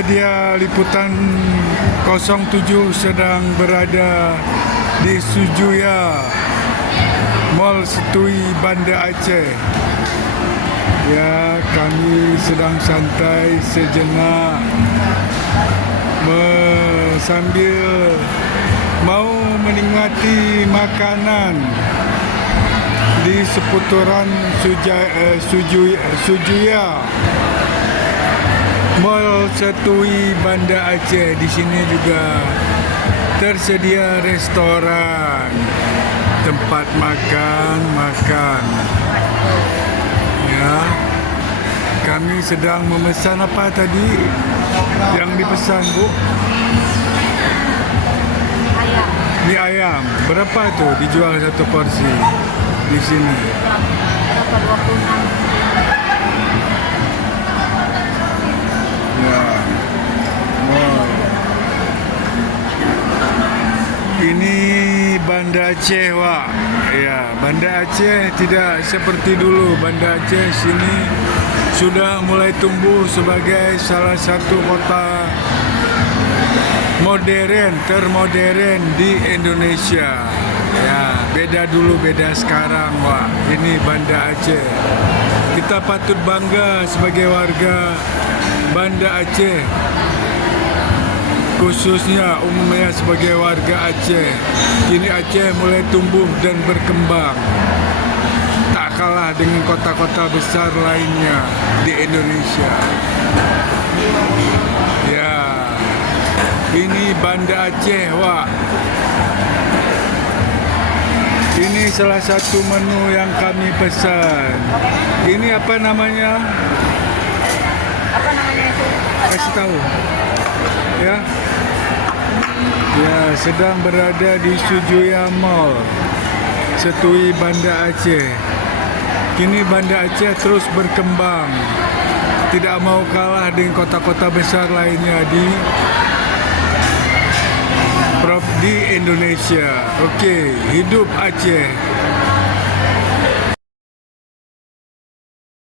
media liputan 07 sedang berada di Sujuya Mall Setui, Banda Aceh. Ya, kami sedang santai sejenak sambil mau menikmati makanan di seputaran Sujuya Mall Setui, Banda Aceh. Di sini juga tersedia restoran, tempat makan. Ya, kami sedang memesan apa tadi yang dipesan, Bu? Ayam. Mie ayam. Berapa tuh dijual satu porsi di sini? Berapa? 26. Ya. Wow. Ini Banda Aceh, Wak. Ya, Banda Aceh tidak seperti dulu. Banda Aceh sini sudah mulai tumbuh sebagai salah satu kota modern, termodern di Indonesia. Ya, beda dulu, beda sekarang, Wak. Ini Banda Aceh. Kita patut bangga sebagai warga Banda Aceh, khususnya umumnya sebagai warga Aceh. Kini Aceh mulai tumbuh dan berkembang, tak kalah dengan kota-kota besar lainnya di Indonesia. Ya, ini Banda Aceh, Wak. Ini salah satu menu yang kami pesan. Ini apa namanya? Apa namanya itu? Kasih tahu. Ya. Ya, sedang berada di Sujuya Mall Setui, Banda Aceh. Kini Banda Aceh terus berkembang, tidak mau kalah dengan kota-kota besar lainnya di Indonesia. Okey, hidup Aceh.